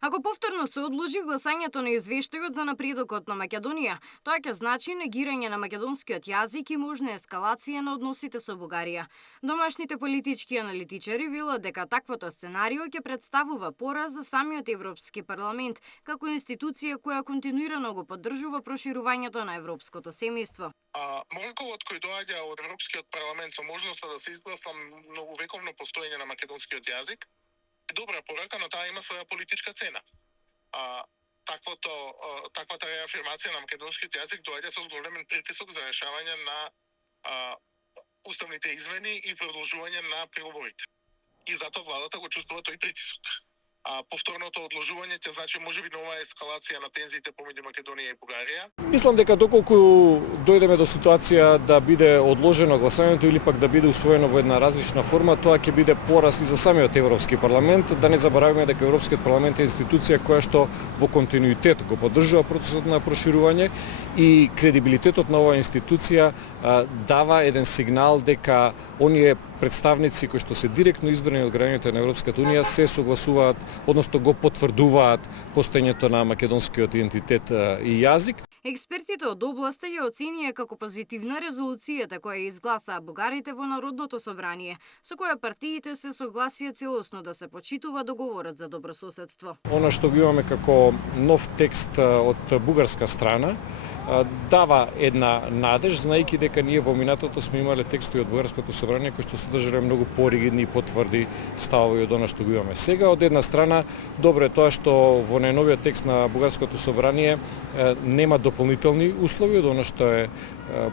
Ако повторно се одложи гласањето на извештајот за напредокот на Македонија, тоа ќе значи негирање на македонскиот јазик и можна ескалација на односите со Бугарија. Домашните политички аналитичари велат дека таквото сценарио ќе представува пораз за самиот Европски парламент како институција која континуирано го поддржува проширувањето на европското семејство. Молколот кој доаѓа од Европскиот парламент со можноста да се изгласа многовековно постоење на македонскиот јазик е добра порака, но таа има своја политичка цена. Таквата реафирмација на македонскиот јазик доаѓа со зголемен притисок за решавање на уставните измени и продолжување на преговорите. И затоа владата го чувствува тој притисок. Повторното одложување ќе значи можеби нова ескалација на тензиите помеѓу Македонија и Бугарија. Мислам дека доколку дојдеме до ситуација да биде одложено гласањето или пак да биде усвоено во една различна форма, тоа ќе биде пораз и за самиот Европски парламент. Да не забораваме дека Европскиот парламент е институција која што во континуитет го поддржува процесот на проширување и кредибилитетот на оваа институција дава еден сигнал дека оние представници кои што се директно избрани од граѓаните на Европската унија се согласуваат, односно го потврдуваат постоењето на македонскиот идентитет и јазик. Експертите од областа ја оценија како позитивна резолуцијата која изгласаа бугарите во Народното собрание, со која партиите се согласија целосно да се почитува договорот за добрососедство. Она што го имаме како нов текст од бугарска страна дава една надеж, знаејќи дека ние во минатото сме имале текстови од Бугарското собрание кои што содржале многу поригидни и потврди ставови од она што го имаме сега. Од една страна, добро е тоа што во најновиот текст на Бугарското собрание нема дополнителни услови од она што е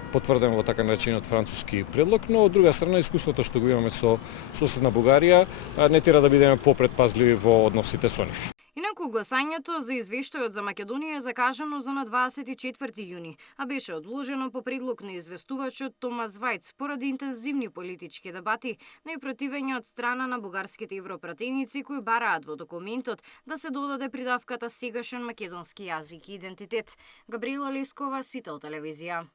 потврдено во така наречениот француски предлог, но од друга страна искуството што го имаме со соседна Бугарија не тера да бидеме попретпазливи во односите со нив. Инаку гласањето за извештајот за Македонија е закажано за на 24 јуни, а беше одложено по предлог на известувачот Томас Вајц поради интензивни политички дебати, на и противење од страна на бугарските европратеници кои бараат во документот да се додаде придавката сегашен македонски јазик и идентитет. Габриела Лескова, Сител телевизија.